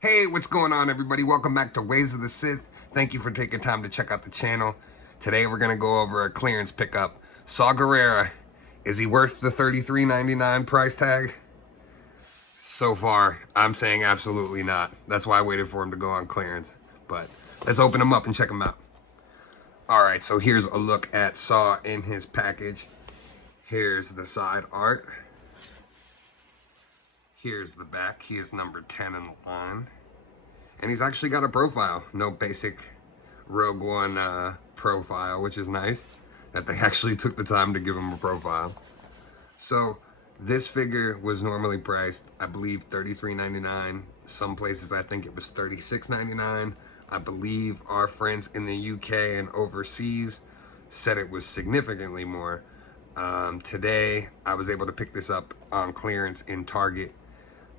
Hey, what's going on, everybody? Welcome back to Ways of the Sith. Thank you for taking time to check out the channel. Today we're going to go over a clearance pickup. Saw Gerrera. Is he worth the $33.99 price tag? So far, I'm saying absolutely not. That's why I waited for him to go on clearance. But let's open him up and check him out. Alright, so here's a look at Saw in his package. Here's the side art. Here's the back. He is number 10 in the line. And he's actually got a profile. No basic Rogue One profile, which is nice. That they actually took the time to give him a profile. So, this figure was normally priced, I believe, $33.99. Some places I think it was $36.99. I believe our friends in the UK and overseas said it was significantly more. Today, I was able to pick this up on clearance in Target.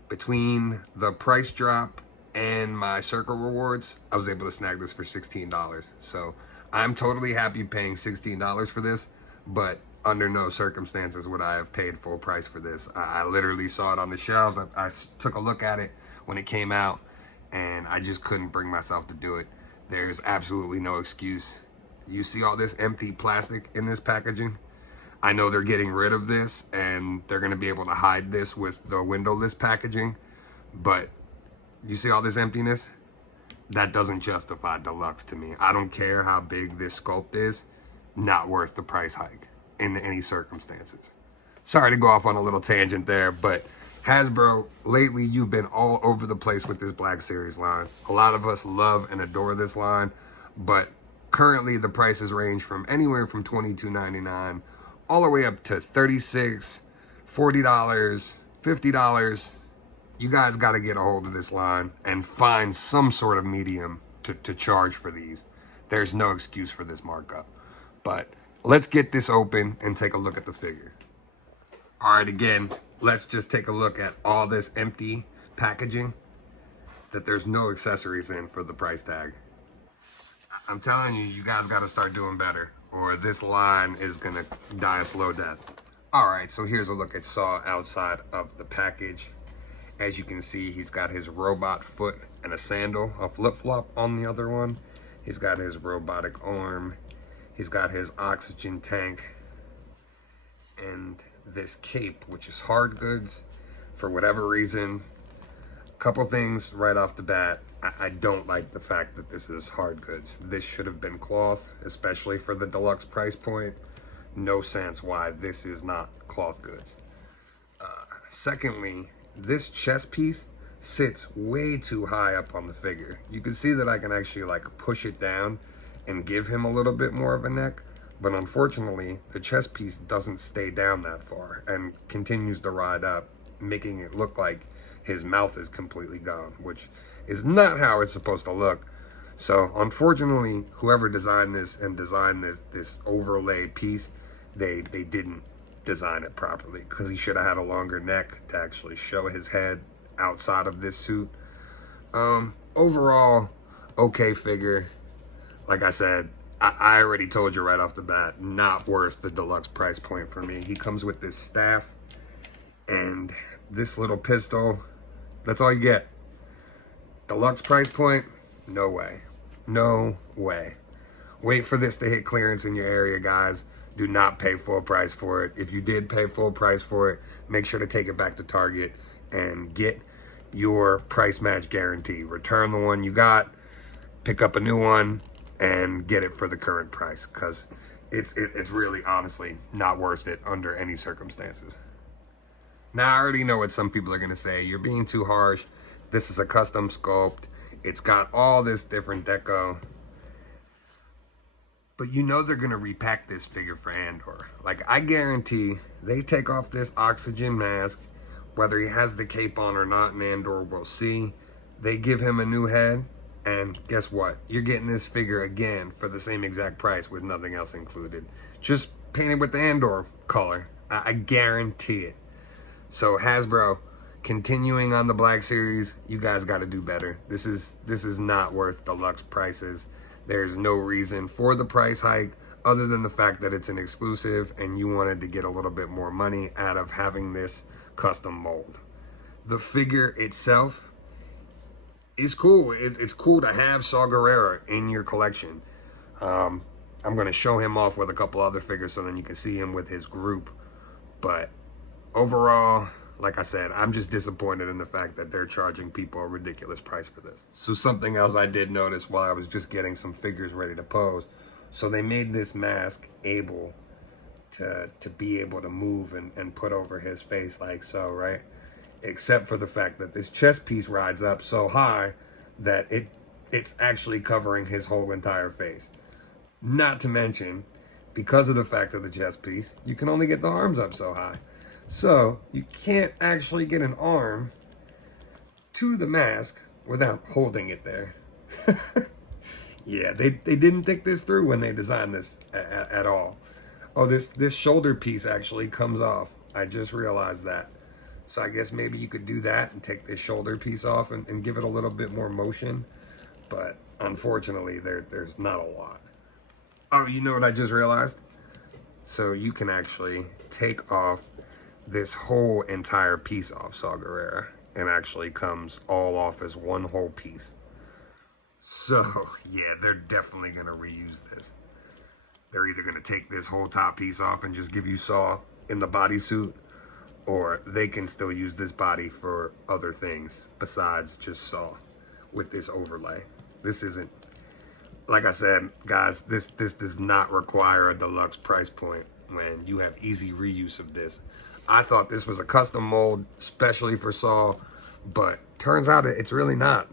Between the price drop and my circle rewards, I was able to snag this for $16. So I'm totally happy paying $16 for this, but under no circumstances would I have paid full price for this. I literally saw it on the shelves. I took a look at it when it came out, and I just couldn't bring myself to do it. There's absolutely no excuse. You see all this empty plastic in this packaging? I know they're getting rid of this and they're going to be able to hide this with the windowless packaging, but you see all this emptiness? That doesn't justify deluxe to me. I don't care how big this sculpt is, not worth the price hike in any circumstances. Sorry to go off on a little tangent there, but Hasbro, lately you've been all over the place with this Black Series line. A lot of us love and adore this line, but currently the prices range from anywhere from $22.99 all the way up to $36, $40, $50. You guys got to get a hold of this line and find some sort of medium to charge for these. There's no excuse for this markup. But let's get this open and take a look at the figure. All right, again, let's just take a look at all this empty packaging that there's no accessories in for the price tag. I'm telling you, you guys got to start doing better, or this line is gonna die a slow death. All right, so here's a look at Saw outside of the package. As you can see, he's got his robot foot and a sandal, a flip-flop on the other one. He's got his robotic arm. He's got his oxygen tank and this cape, which is hard goods for whatever reason. Couple things right off the bat. I don't like the fact that this is hard goods. This should have been cloth, especially for the deluxe price point. No sense why this is not cloth goods. Secondly, this chest piece sits way too high up on the figure. You can see that I can actually like push it down and give him a little bit more of a neck, but unfortunately the chest piece doesn't stay down that far and continues to ride up, making it look like his mouth is completely gone, which is not how it's supposed to look. So unfortunately, whoever designed this and designed this overlay piece, they didn't design it properly, because he should have had a longer neck to actually show his head outside of this suit. Overall, okay figure. Like I said, I already told you right off the bat, not worth the deluxe price point for me. He comes with this staff and this little pistol. That's all you get. Deluxe price point? No way. No way. Wait for this to hit clearance in your area, guys. Do not pay full price for it. If you did pay full price for it, make sure to take it back to Target and get your price match guarantee. Return the one you got, pick up a new one, and get it for the current price, because it's really, honestly, not worth it under any circumstances. Now, I already know what some people are going to say. You're being too harsh. This is a custom sculpt. It's got all this different deco. But you know they're going to repack this figure for Andor. Like, I guarantee they take off this oxygen mask, whether he has the cape on or not in Andor, we'll see. They give him a new head, and guess what? You're getting this figure again for the same exact price with nothing else included. Just painted with the Andor color. I guarantee it. So Hasbro, continuing on the Black Series, you guys got to do better. This is not worth deluxe prices. There's no reason for the price hike other than the fact that it's an exclusive and you wanted to get a little bit more money out of having this custom mold. The figure itself It's cool. It's cool to have Saw Gerrera in your collection. I'm going to show him off with a couple other figures so then you can see him with his group. But overall, like I said, I'm just disappointed in the fact that they're charging people a ridiculous price for this. So something else I did notice while I was just getting some figures ready to pose. So they made this mask able to be able to move and put over his face like so, right? Except for the fact that this chest piece rides up so high that it's actually covering his whole entire face. Not to mention, because of the fact of the chest piece, you can only get the arms up so high. So you can't actually get an arm to the mask without holding it there. Yeah, they didn't think this through when they designed this at all. Oh, this shoulder piece actually comes off. I just realized that. So I guess maybe you could do that and take this shoulder piece off and give it a little bit more motion. But unfortunately, there's not a lot. Oh, you know what I just realized? So you can actually take off this whole entire piece off Saw Gerrera, and actually comes all off as one whole piece. So yeah, they're definitely gonna reuse this. They're either gonna take this whole top piece off and just give you Saw in the bodysuit, or they can still use this body for other things besides just Saw with this overlay. This isn't, like I said, guys, this does not require a deluxe price point when you have easy reuse of this. I thought this was a custom mold, especially for Saw, but turns out it's really not.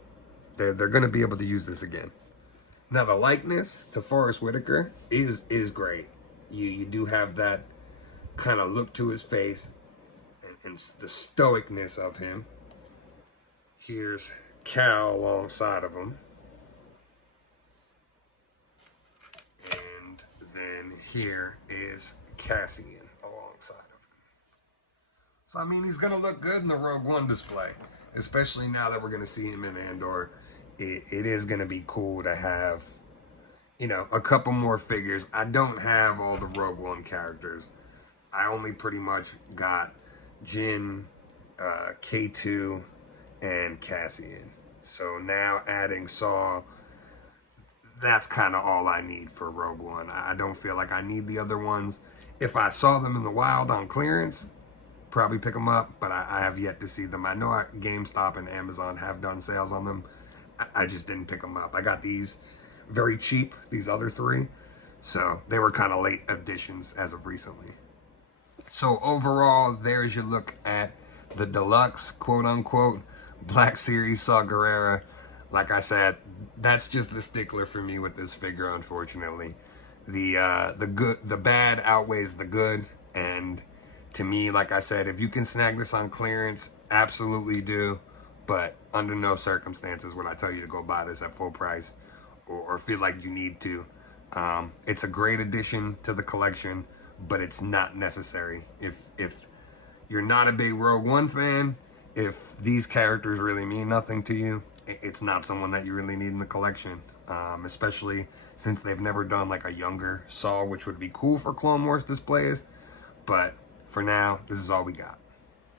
They're going to be able to use this again. Now, the likeness to Forrest Whitaker is great. You do have that kind of look to his face and the stoicness of him. Here's Cal alongside of him. And then here is Cassian alongside of him. So, I mean, he's going to look good in the Rogue One display, especially now that we're going to see him in Andor. It is going to be cool to have, you know, a couple more figures. I don't have all the Rogue One characters. I only pretty much got Jyn, K2, and Cassian. So now adding Saw, that's kind of all I need for Rogue One. I don't feel like I need the other ones. If I saw them in the wild on clearance, probably pick them up, but I have yet to see them. I know GameStop and Amazon have done sales on them. I just didn't pick them up. I got these very cheap, these other three, so they were kind of late additions as of recently. So overall, there's your look at the deluxe, quote unquote, Black Series Saw Gerrera. Like I said, that's just the stickler for me with this figure, unfortunately. The bad outweighs the good, and to me, like I said, if you can snag this on clearance, absolutely do. But under no circumstances would I tell you to go buy this at full price or feel like you need to. It's a great addition to the collection, but it's not necessary. If you're not a big Rogue One fan, if these characters really mean nothing to you, it's not someone that you really need in the collection. Especially since they've never done like a younger Saw, which would be cool for Clone Wars displays. But for now, this is all we got.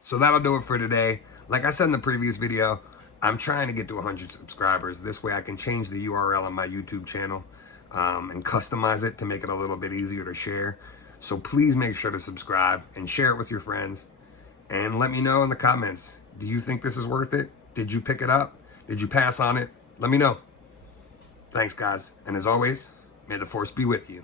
So that'll do it for today. Like I said in the previous video, I'm trying to get to 100 subscribers. This way I can change the URL on my YouTube channel and customize it to make it a little bit easier to share. So please make sure to subscribe and share it with your friends. And let me know in the comments, do you think this is worth it? Did you pick it up? Did you pass on it? Let me know. Thanks, guys. And as always, may the Force be with you.